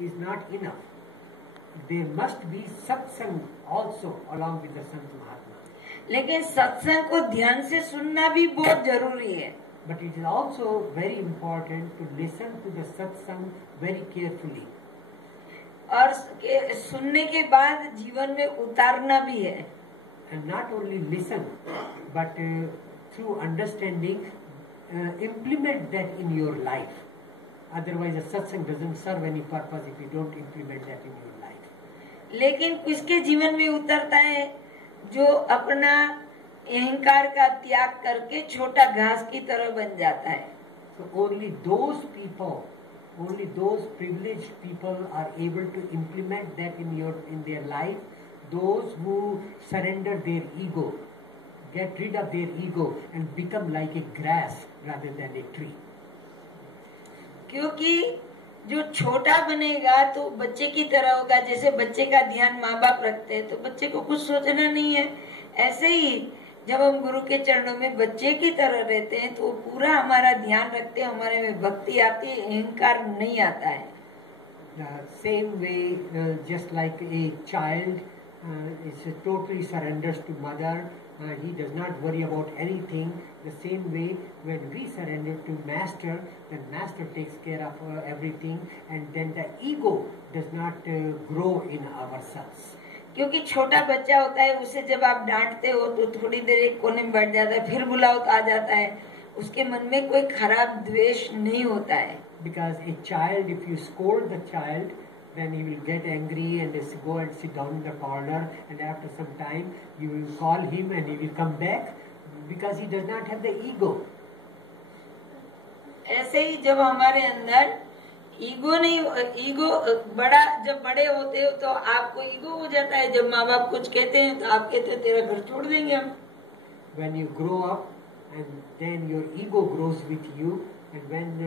is not enough. There must be satsang also along with the Sant Mahatma. लेकिन सत्संग को ध्यान से सुनना भी बहुत जरूरी है. But it is also very important to listen to the satsang very carefully. और सुनने के बाद जीवन में उतारना भी है. And not only listen, but through understanding, implement that in your life. Otherwise, a satsang doesn't serve any purpose if you don't implement that in your life. लेकिन किसके जीवन में उतरता है? जो अपना अहंकार का त्याग करके छोटा घास की तरह बन जाता है. So only those privileged people are able to implement that in their life. Those who surrender their ego, get rid of their ego and become like a grass rather than a tree. क्योंकि जो छोटा बनेगा तो बच्चे की तरह होगा. जैसे बच्चे का ध्यान माँ बाप रखते हैं तो बच्चे को कुछ सोचना नहीं है. ऐसे ही जब हम गुरु के चरणों में बच्चे की तरह रहते हैं तो पूरा हमारा ध्यान रखते हैं, हमारे में भक्ति आती है, अहंकार नहीं आता है. Same way, just like a child is totally surrenders to mother, he does not worry about anything. The same way, when we surrender to master, then master takes care of everything, and then the ego does not grow in ourselves. क्योंकि छोटा बच्चा होता है, उसे जब आप डांटते हो तो थोड़ी देर एक कोने में बैठ जाता है, फिर बुलाओ तो आ जाता है. उसके मन में कोई खराब द्वेष नहीं होता है. Because a child, if you scold the child, then he will get angry and go and sit down in the corner, and after some time you will call him and he will come back because he does not have the ego. ऐसे ही जब हमारे अंदर ego बड़ा, जब बड़े होते हो तो आपको ईगो हो जाता है. जब माँ बाप कुछ कहते हैं तो आप कहते हैं तेरा घर छोड़ देंगे हम. When you grow up and then your ego grows with you, and when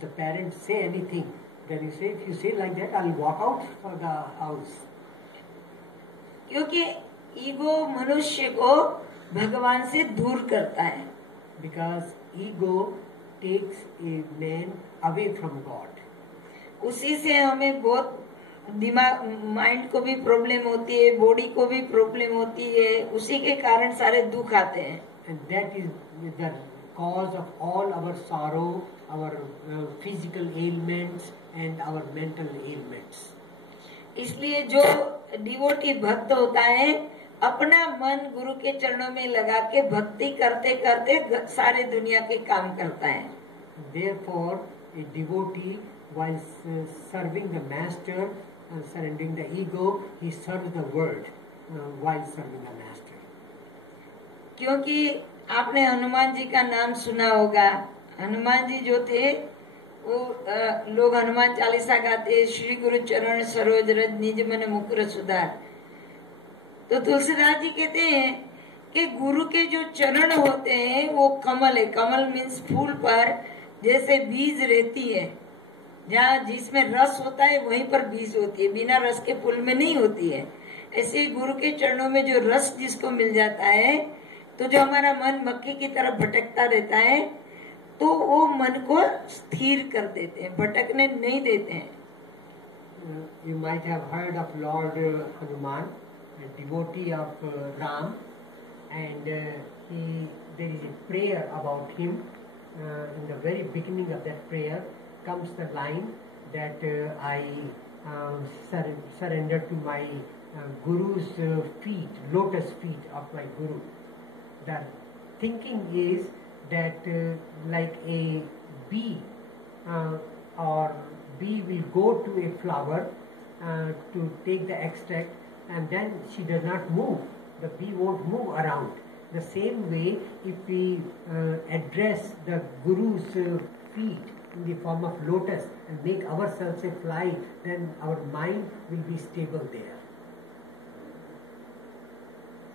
the parents say anything, then you say, if you say like that, I'll walk out for the house. क्योंकि ego मनुष्य को भगवान से दूर करता है. Because ego takes a man away from God. उसी से हमें बहुत दिमाग, माइंड को भी प्रॉब्लम होती है, बॉडी को भी प्रॉब्लम होती है. उसी के कारण सारे दुख आते हैं. And that is the cause of all our sorrow, our physical ailments and our mental ailments. इसलिए जो डिवोटी भक्त होता है अपना मन गुरु के चरणों में लगा के भक्ति करते करते सारे दुनिया के काम करता है. Therefore, a devotee, while serving the master and surrendering the ego, he serves the world while serving the master. क्योंकि आपने हनुमान जी का नाम सुना होगा. हनुमान जी जो थे वो लोग हनुमान चालीसा गाते, श्री गुरु चरण सरोज रज निज मन मुकुर सुधार. तो तुलसीदास जी कहते हैं कि गुरु के जो चरण होते हैं वो कमल है. कमल मीन्स फूल पर जैसे बीज रहती है, जहाँ जिसमें रस होता है वहीं पर बीज होती है, बिना रस के फूल में नहीं होती है. ऐसे गुरु के चरणों में जो रस जिसको मिल जाता है, तो जो हमारा मन मक्खी की तरफ भटकता रहता है, तो वो मन को स्थिर कर देते हैं, भटकने नहीं देते हैं. You might have heard of Lord Hanuman, a devotee of Ram, and there is a prayer about him. In the very beginning of that prayer comes the line that I surrender to my Guru's feet, lotus feet of my Guru. The thinking is that like a bee or bee will go to a flower to take the extract, and then she does not move. The bee won't move around. The same way, if we address the Guru's feet in the form of lotus and make ourselves a fly, then our mind will be stable there.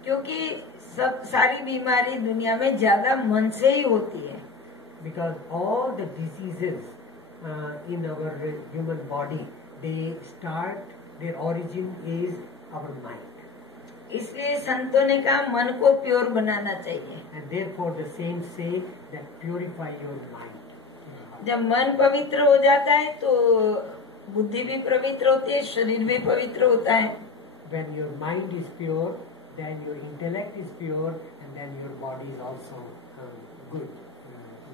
क्योंकि सब सारी बीमारी दुनिया में ज्यादा मन से ही होती है. Because all the diseases in our human body, they start, their origin is our mind. इसलिए संतों ने कहा मन को प्योर बनाना चाहिए. And therefore the saints say that purify your mind. जब मन पवित्र हो जाता है तो बुद्धि भी पवित्र होती है, शरीर भी पवित्र होता है। When your mind is pure, then your intellect is pure, and then your body is also good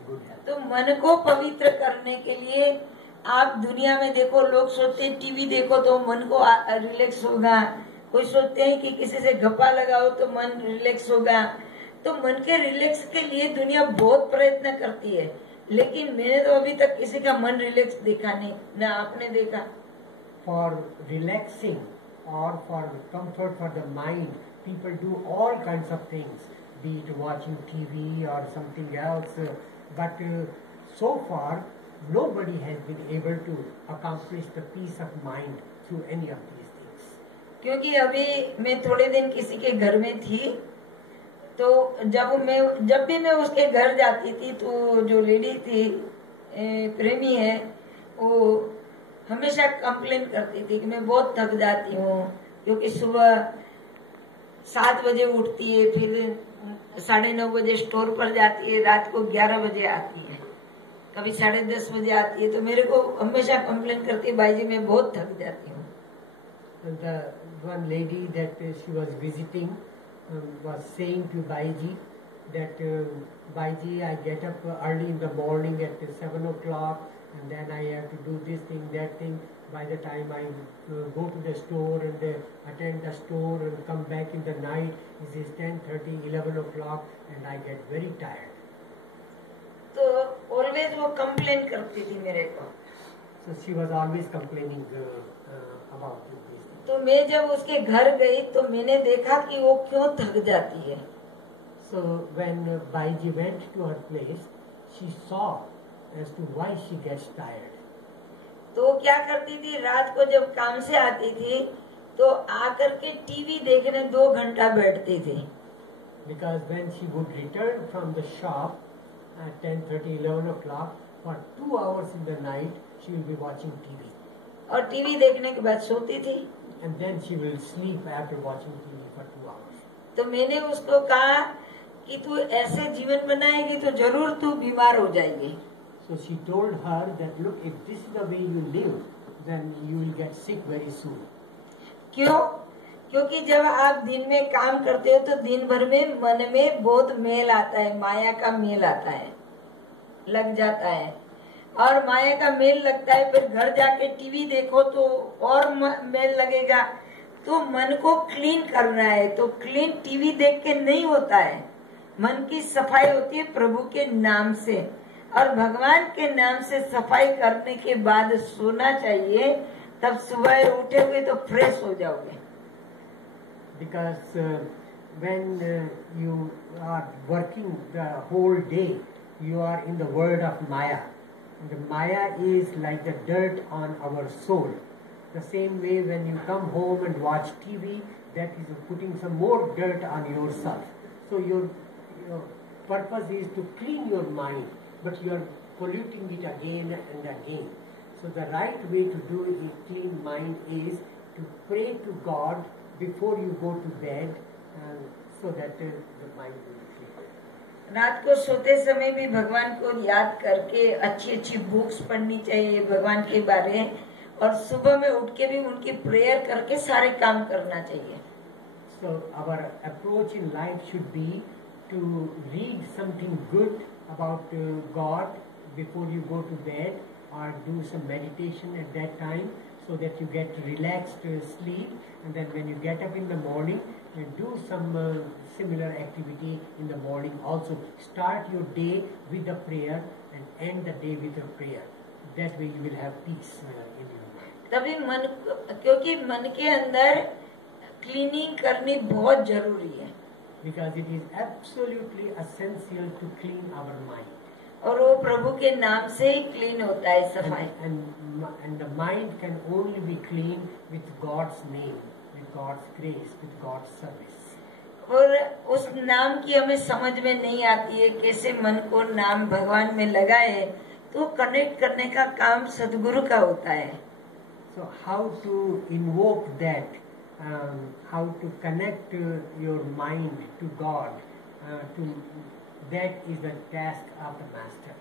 health. तो मन को पवित्र करने के लिए आप दुनिया में देखो, लोग सोचते हैं टीवी देखो तो मन को रिलैक्स होगा, कोई सोचते हैं कि किसी से गप्पा लगाओ तो मन रिलैक्स होगा। तो मन के रिलैक्स के लिए दुनिया बहुत प्रयत्न करती है, लेकिन मैंने तो अभी तक किसी का मन रिलैक्स देखा नहीं, ना आपने देखा। For relaxing or for comfort for the mind, people do all kinds of things, be it watching TV or something else, but so far nobody has been able to accomplish the peace of mind through any of these things. क्योंकि अभी मैं थोड़े दिन किसी के घर में थी, तो जब भी मैं उसके घर जाती थी तो जो लेडी थी प्रेमी है, वो हमेशा कंप्लेन करती थी कि मैं बहुत थक जाती हूँ, क्योंकि सुबह 7 बजे उठती है, फिर 9:30 बजे स्टोर पर जाती है, रात को 11 बजे आती है, कभी 10:30 बजे आती है। तो मेरे को हमेशा कंप्लेन करती है, भाई जी मैं बहुत थक जाती हूँ। The one lady that she was visiting was saying to Baiji that Baiji, I get up early in the morning at 7 o'clock, and then I have to do this thing, that thing. By the time I go to the store and attend the store and come back in the night, it is 10:30, 11 o'clock, and I get very tired. तो always वो complain करती थी मेरे को। So she was always complaining about this thing. तो मैं जब उसके घर गई तो मैंने देखा कि वो क्यों थक जाती है। So when Baiji went to her place, she saw as to why she gets tired. तो वो क्या करती थी, रात को जब काम से आती थी तो आकर के टीवी देखने 2 घंटा बैठती थी। Because when she would return from the shop at 10:30, 11 o'clock, for 2 hours in the night, she will be watching TV. और टीवी देखने के बाद सोती थी। And then she will sleep after watching TV for 2 hours. तो मैंने उसको कहा कि तू ऐसे जीवन बनाएगी तो जरूर तू बीमार हो जाएगी। So she told her that look, if this is the way you live, then you will get sick very soon. क्यों? क्योंकि जब आप दिन में काम करते हो तो दिन भर में मन में बहुत मेल आता है, माया का मेल आता है, लग जाता है, और माया का मेल लगता है, फिर घर जाके टीवी देखो तो और मेल लगेगा। तो मन को क्लीन करना है, तो क्लीन टीवी देख के नहीं होता है, मन की सफाई होती है प्रभु के नाम से, और भगवान के नाम से सफाई करने के बाद सोना चाहिए, तब सुबह उठोगे तो फ्रेश हो जाओगे। Because when you are working the whole day, you are in the world of Maya. The Maya is like the dirt on our soul. The same way when you come home and watch TV, that is putting some more dirt on yourself. So your purpose is to clean your mind, but you are polluting it again and again. So the right way to do a clean mind is to pray to God before you go to bed, so that the mind will be clean. रात को सोते समय भी भगवान को याद करके अच्छी अच्छी बुक्स पढ़नी चाहिए भगवान के बारे, और सुबह में उठ के भी उनकी प्रेयर करके सारे काम करना चाहिए। So our approach in life should be to read something good about God before you go to bed, or do some meditation at that time, so that you get relaxed sleep, and then when you get up in the morning, you do some similar activity in the morning also. Start your day with a prayer and end the day with a prayer. That way you will have peace in your mind. तभी मन, क्योंकि मन के अंदर cleaning करनी बहुत जरूरी है। Because it is absolutely essential to clean our mind. और वो प्रभु के नाम से ही क्लीन होता है, सफाई। And the mind can only be clean with God's name, with God's grace, with God's service. और उस नाम की हमें समझ में नहीं आती है, कैसे मन को नाम भगवान में लगाए, तो कनेक्ट करने का काम सदगुरु का होता है। So how to invoke that, how to connect your mind to God, that is the task of the master.